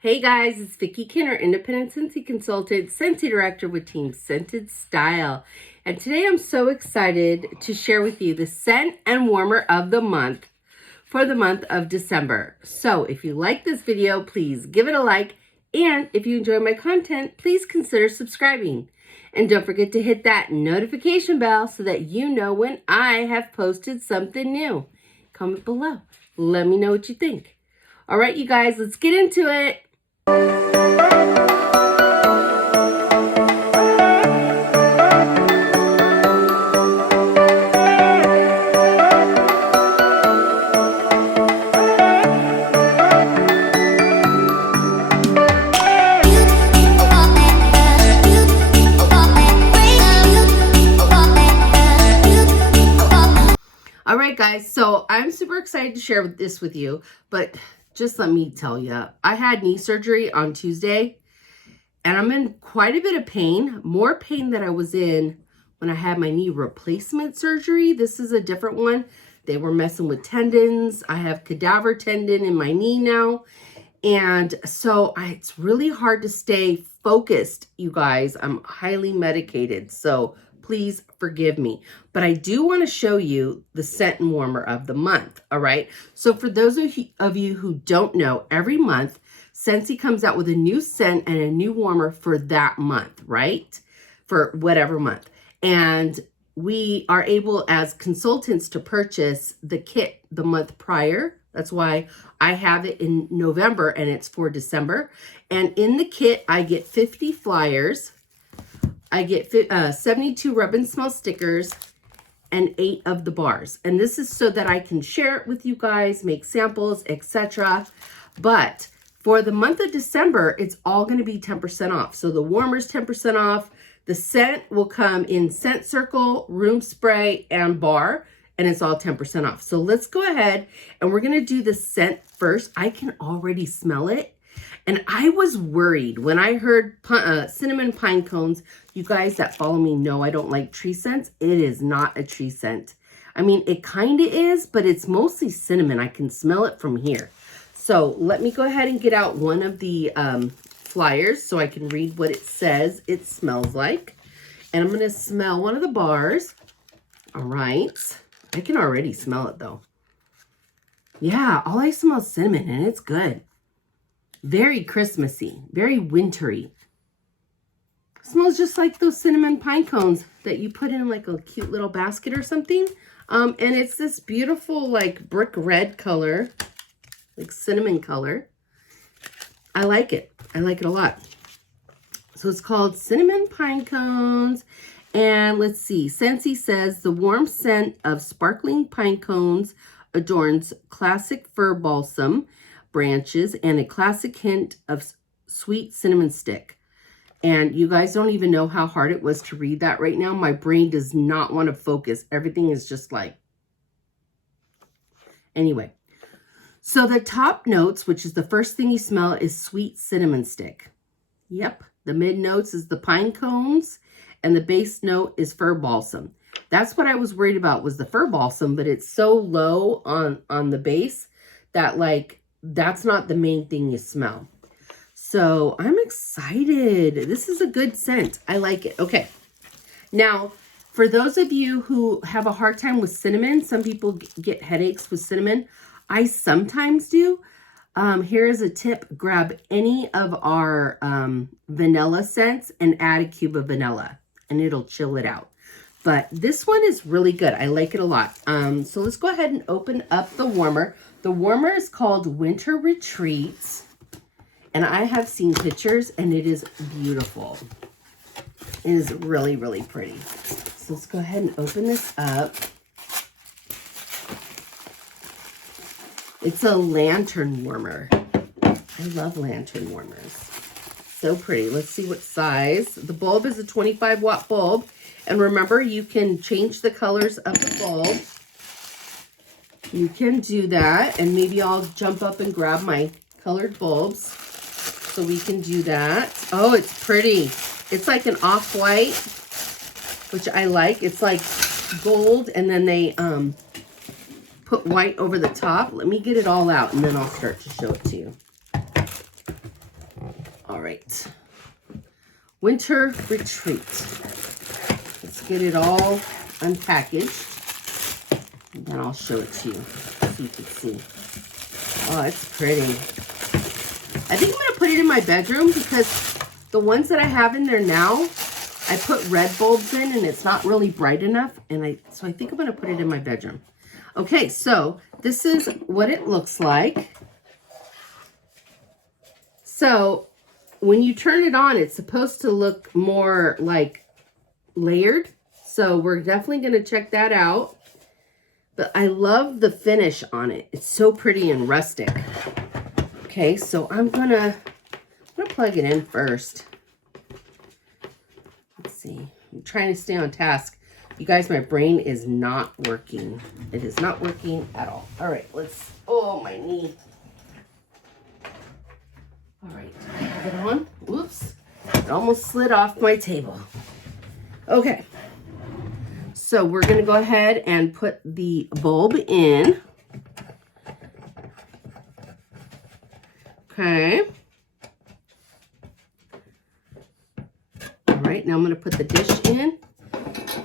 Hey guys, it's Vicki Kinner, independent Scentsy consultant, Scentsy director with Team Scented Style. And today I'm so excited to share with you the scent and warmer of the month for the month of December. So if you like this video, please give it a like. And if you enjoy my content, please consider subscribing. And don't forget to hit that notification bell so that you know when I have posted something new. Comment below. Let me know what you think. All right, you guys, let's get into it. All right, guys, so I'm super excited to share this with you, but just let me tell you, I had knee surgery on Tuesday, and I'm in quite a bit of pain, more pain than I was in when I had my knee replacement surgery. This is a different one. They were messing with tendons. I have cadaver tendon in my knee now, and so it's really hard to stay focused, you guys. I'm highly medicated, so please forgive me. But I do want to show you the scent and warmer of the month, all right? So for those of you who don't know, every month, Scentsy comes out with a new scent and a new warmer for that month, right? For whatever month. And we are able, as consultants, to purchase the kit the month prior. That's why I have it in November, and it's for December. And in the kit, I get 50 flyers. I get 72 rub and smell stickers and 8 of the bars. And this is so that I can share it with you guys, make samples, etc. But for the month of December, it's all going to be 10% off. So the warmer's 10% off. The scent will come in scent circle, room spray, and bar, and it's all 10% off. So let's go ahead and we're going to do the scent first. I can already smell it. And I was worried when I heard cinnamon pine cones. You guys that follow me know I don't like tree scents. It is not a tree scent. I mean, it kind of is, but it's mostly cinnamon. I can smell it from here. So let me go ahead and get out one of the flyers so I can read what it says it smells like. And I'm going to smell one of the bars. All right. I can already smell it though. Yeah, all I smell is cinnamon and it's good. Very Christmassy, very wintry. Smells just like those cinnamon pine cones that you put in like a cute little basket or something. And it's this beautiful like brick red color, like cinnamon color. I like it. I like it a lot. So it's called Cinnamon Pine Cones. And let's see, Scentsy says the warm scent of sparkling pine cones adorns classic fir balsam branches and a classic hint of sweet cinnamon stick. And you guys don't even know how hard it was to read that right now. My brain does not want to focus. Everything is just like, anyway. So the top notes, which is the first thing you smell, is sweet cinnamon stick. Yep. The mid notes is the pine cones and the base note is fir balsam. That's what I was worried about, was the fir balsam, but it's so low on the base that like, that's not the main thing you smell. So I'm excited. This is a good scent. I like it. Okay. Now, for those of you who have a hard time with cinnamon, some people get headaches with cinnamon. I sometimes do. Here is a tip. Grab any of our vanilla scents and add a cube of vanilla and it'll chill it out. But this one is really good. I like it a lot. So let's go ahead and open up the warmer. The warmer is called Winter Retreats. And I have seen pictures and it is beautiful. It is really, really pretty. So let's go ahead and open this up. It's a lantern warmer. I love lantern warmers. So pretty. Let's see what size. The bulb is a 25-watt bulb. And remember, you can change the colors of the bulb. You can do that. And maybe I'll jump up and grab my colored bulbs so we can do that. Oh, it's pretty. It's like an off-white, which I like. It's like gold, and then they put white over the top. Let me get it all out, and then I'll start to show it to you. All right. Winter Retreat. Let's get it all unpackaged. And then I'll show it to you so you can see. Oh, it's pretty. I think I'm going to put it in my bedroom because the ones that I have in there now, I put red bulbs in and it's not really bright enough. So I think I'm going to put it in my bedroom. Okay, so this is what it looks like. So when you turn it on, it's supposed to look more like layered. So we're definitely going to check that out. But I love the finish on it. It's so pretty and rustic. Okay, so I'm gonna plug it in first. Let's see. I'm trying to stay on task. You guys, my brain is not working. It is not working at all. All right, let's, oh, my knee. All right, have it on. Whoops, it almost slid off my table. Okay, so we're gonna go ahead and put the bulb in. Okay. All right, now I'm gonna put the dish in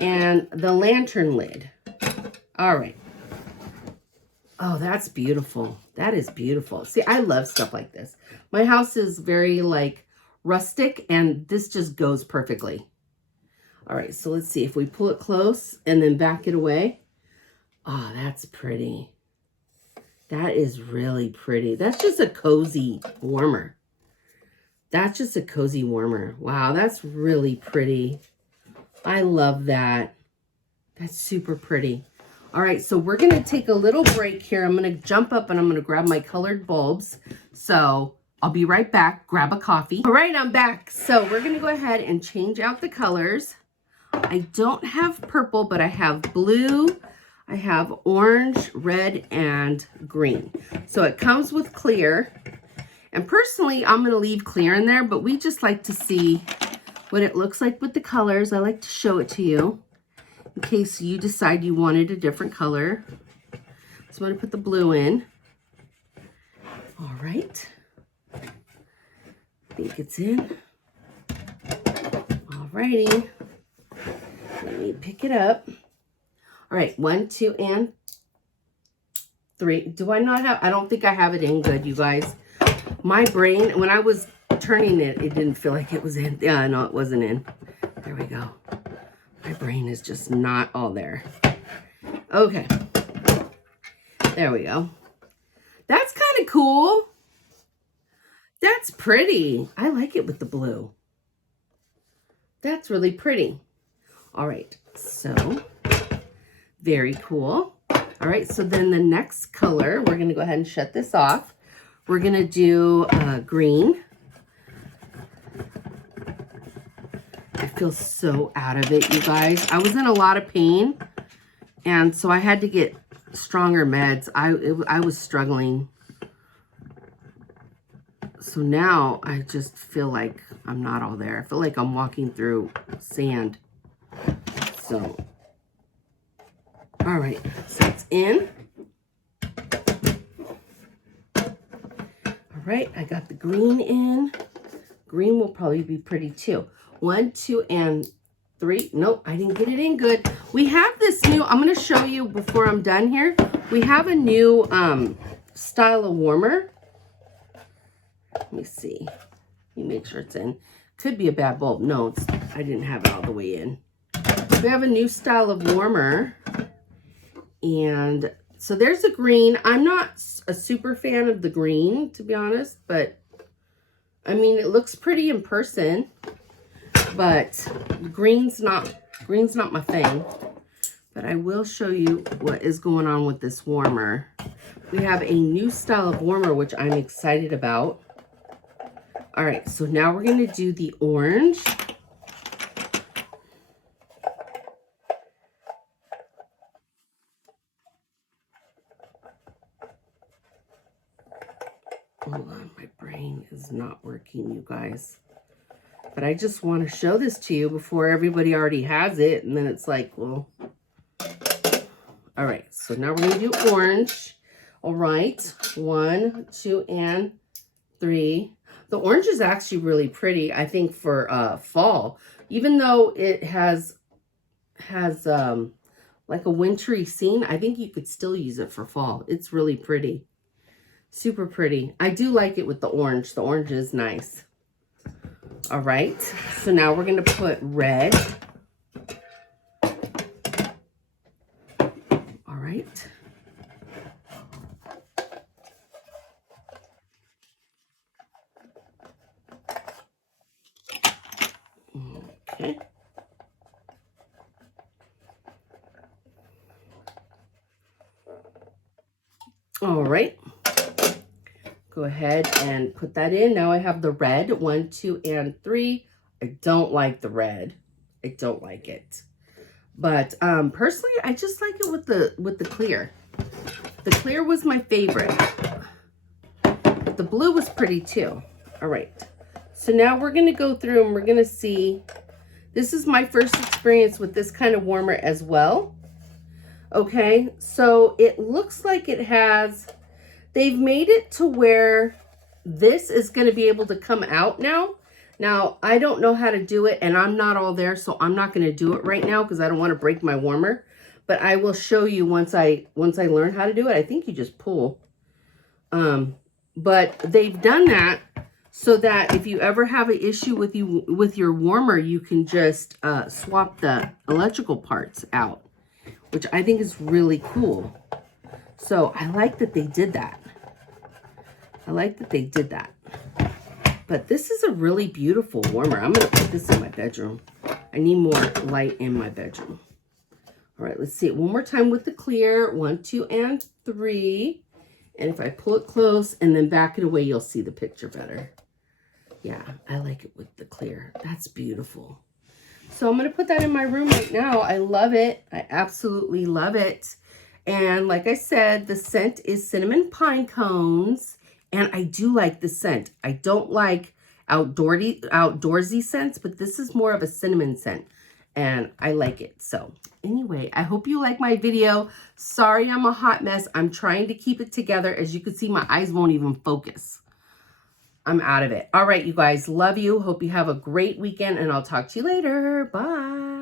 and the lantern lid. All right. Oh, that's beautiful. That is beautiful. See, I love stuff like this. My house is very like rustic and this just goes perfectly. All right, so let's see if we pull it close and then back it away. Oh, that's pretty. That is really pretty. That's just a cozy warmer. That's just a cozy warmer. Wow, that's really pretty. I love that. That's super pretty. All right, so we're going to take a little break here. I'm going to jump up and I'm going to grab my colored bulbs. So I'll be right back. Grab a coffee. All right, I'm back. So we're going to go ahead and change out the colors. I don't have purple, but I have blue. I have orange, red, and green. So it comes with clear. And personally, I'm going to leave clear in there, but we just like to see what it looks like with the colors. I like to show it to you in case you decide you wanted a different color. So I'm going to put the blue in. All right. I think it's in. All righty. Let me pick it up. All right, 1, 2, and 3. Do I not have, I don't think I have it in good, you guys. My brain, when I was turning it, it didn't feel like it was in. Yeah, no, it wasn't in. There we go. My brain is just not all there. Okay. There we go. That's kind of cool. That's pretty. I like it with the blue. That's really pretty. All right, so very cool. All right, so then the next color, we're gonna go ahead and shut this off. We're gonna do green. I feel so out of it, you guys. I was in a lot of pain, and so I had to get stronger meds. I was struggling. So now I just feel like I'm not all there. I feel like I'm walking through sand. So, all right, so it's in. All right, I got the green in. Green will probably be pretty too. 1, 2, and 3. Nope, I didn't get it in good. We have this new, I'm going to show you before I'm done here. We have a new style of warmer. Let me see. Let me make sure it's in. Could be a bad bulb. No, I didn't have it all the way in. We have a new style of warmer. And so there's a green. I'm not a super fan of the green, to be honest, but I mean, it looks pretty in person, but green's not my thing. But I will show you what is going on with this warmer. We have a new style of warmer, which I'm excited about. All right, so now we're going to do the orange. Hold on, my brain is not working, you guys. But I just want to show this to you before everybody already has it. And then it's like, well. All right, so now we're going to do orange. All right, 1, 2, and 3. The orange is actually really pretty, I think, for fall. Even though it has like a wintry scene, I think you could still use it for fall. It's really pretty. Super pretty. I do like it with the orange. The orange is nice. All right. So now we're going to put red. All right. Okay. All right. Go ahead and put that in. Now I have the red, 1, 2, and 3. I don't like the red. I don't like it. But personally, I just like it with the clear. The clear was my favorite. But the blue was pretty too. All right. So now we're going to go through and we're going to see. This is my first experience with this kind of warmer as well. Okay, so it looks like it has, they've made it to where this is going to be able to come out now. Now, I don't know how to do it, and I'm not all there, so I'm not going to do it right now because I don't want to break my warmer. But I will show you once I learn how to do it. I think you just pull. But they've done that so that if you ever have an issue with your warmer, you can just swap the electrical parts out, which I think is really cool. So I like that they did that. I like that they did that. But this is a really beautiful warmer. I'm going to put this in my bedroom. I need more light in my bedroom. All right, let's see it one more time with the clear. 1, 2, and 3. And if I pull it close and then back it away, you'll see the picture better. Yeah, I like it with the clear. That's beautiful. So I'm going to put that in my room right now. I love it. I absolutely love it. And like I said, the scent is cinnamon pine cones. And I do like the scent. I don't like outdoorsy scents, but this is more of a cinnamon scent. And I like it. So anyway, I hope you like my video. Sorry I'm a hot mess. I'm trying to keep it together. As you can see, my eyes won't even focus. I'm out of it. All right, you guys. Love you. Hope you have a great weekend, and I'll talk to you later. Bye.